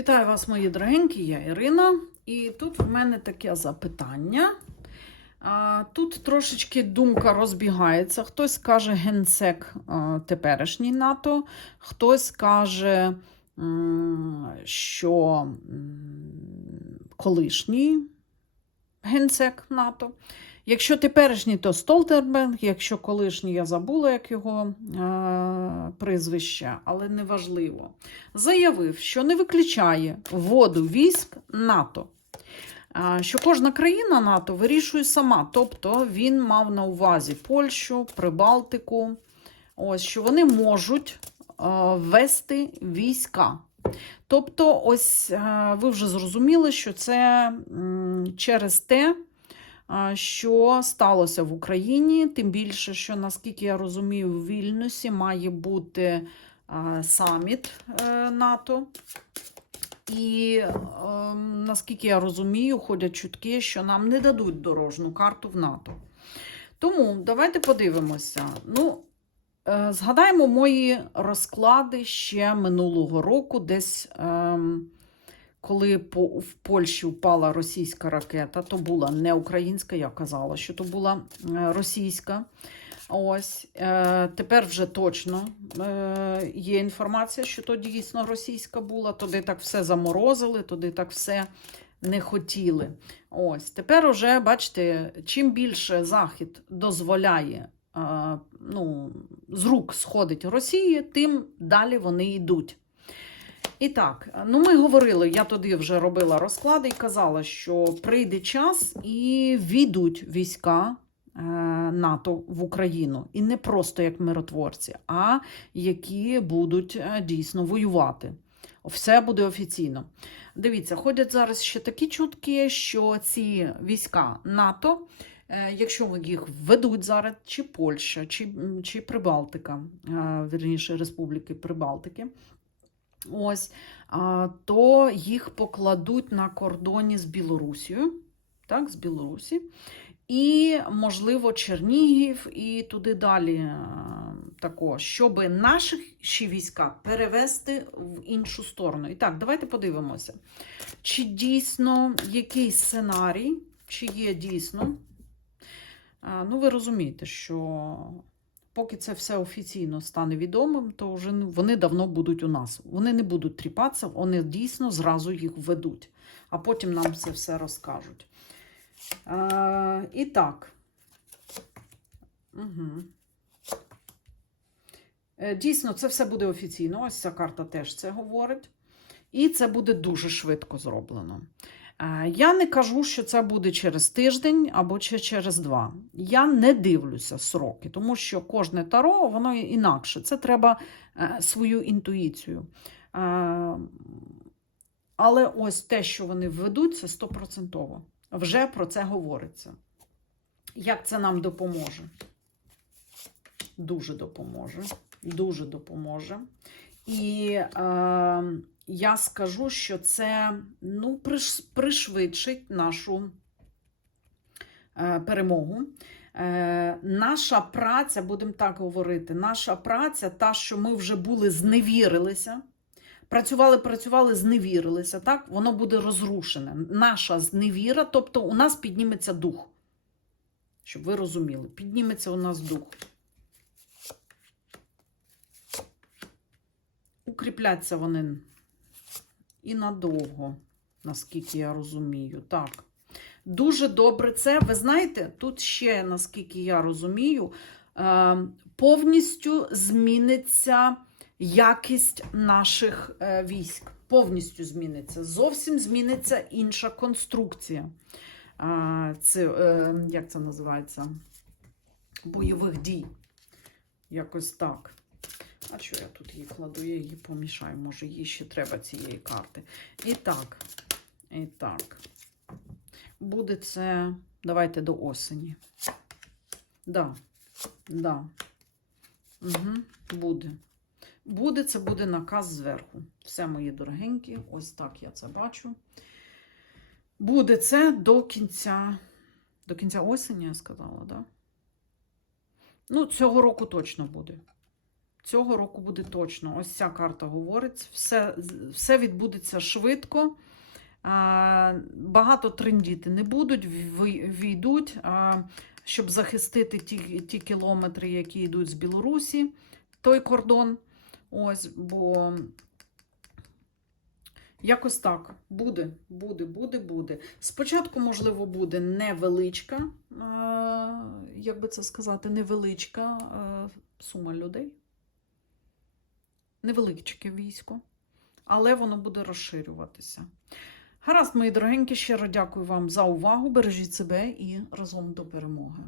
Вітаю вас, мої дорогенькі, я Ірина. І тут в мене таке запитання. Тут трошечки думка розбігається. Хтось каже генсек теперішній НАТО, хтось каже, що колишній генсек НАТО. Якщо теперішній, то Столтерберг, якщо колишній, я забула, як його е, прізвище, але неважливо. Заявив, що не виключає вводу військ НАТО. Е, Що кожна країна НАТО вирішує сама. Тобто він мав на увазі Польщу, Прибалтику, ось, що вони можуть е, ввести війська. Тобто, ось е, ви вже зрозуміли, що це через те, що сталося в Україні. Тим більше, що, наскільки я розумію, в Вільнюсі має бути саміт е, НАТО. І е, наскільки я розумію, ходять чутки, що нам не дадуть дорожну карту в НАТО. Тому давайте подивимося. Ну, е, згадаємо мої розклади ще минулого року, десь. ем, коли в Польщі впала російська ракета, то була не українська, я казала, що то була е, російська. Ось е, тепер вже точно е, є інформація, що то дійсно російська була. Туди так все заморозили, туди так все не хотіли. Ось тепер уже бачите, чим більше Захід дозволяє. Е, Ну, з рук сходить Росії, тим далі вони йдуть. І так, ну ми говорили, я тоді вже робила розклади і казала, що прийде час і війдуть війська е, НАТО в Україну. І не просто як миротворці, а які будуть е, дійсно воювати. Все буде офіційно. Дивіться, ходять зараз ще такі чутки, що ці війська НАТО, якщо їх введуть зараз, чи Польща, чи, чи Прибалтика, е, вірніше Республіки Прибалтики. Ось, то їх покладуть на кордоні з Білорусією, так, з Білорусі, і, можливо, Чернігів і туди далі е, також, щоб наші війська перевести в іншу сторону. І так, давайте подивимося, чи дійсно який сценарій, чи є дійсно. Ну, ви розумієте, що поки це все офіційно стане відомим, то вже вони давно будуть у нас. Вони не будуть тріпатися, вони дійсно зразу їх введуть, а потім нам це все розкажуть. А, і так. Угу. Дійсно, це все буде офіційно. Ось ця карта теж це говорить. І це буде дуже швидко зроблено. Е, Я не кажу, що це буде через тиждень або через два. Я не дивлюся сроки, тому що кожне таро воно інакше. Це треба е, свою інтуїцію. Е, Але ось те, що вони введуть, це стопроцентово. Вже про це говориться. Як це нам допоможе? Дуже допоможе. Дуже допоможе. І е, я скажу, що це ну, пришвидшить нашу е, перемогу. Е, наша праця, будемо так говорити, наша праця, та, що ми вже були, зневірилися. Працювали, працювали, зневірилися, так? Воно буде розрушене. Наша зневіра, тобто у нас підніметься дух. Щоб ви розуміли, підніметься у нас дух. Укріпляться вони і надовго, наскільки я розумію. Так. Дуже добре це. Ви знаєте, тут ще, наскільки я розумію, е, повністю зміниться якість наших е, військ. Повністю зміниться. Зовсім зміниться інша конструкція. Е, Це, як це називається? Бойових дій. Якось так. А що я тут її кладу? Я її помішаю. Може, їй ще треба цієї карти. І так, і так. Буде це. Давайте до осені. Да, да. Угу, Буде. Буде, це буде наказ зверху. Все, мої дорогенькі, ось так я це бачу. Буде це до кінця. До кінця осені, я сказала, да? Ну, цього року точно буде. Цього року буде точно. Ось ця карта говорить. Все, все відбудеться швидко. Багато трендіти не будуть, війдуть, щоб захистити ті, ті кілометри, які йдуть з Білорусі, той кордон. Ось, бо якось так. Буде, буде, буде, буде. Спочатку, можливо, буде невеличка, як би це сказати, невеличка сума людей. Невеличке військо, але воно буде розширюватися. Гаразд, мої дорогенькі, щиро дякую вам за увагу. Бережіть себе і разом до перемоги.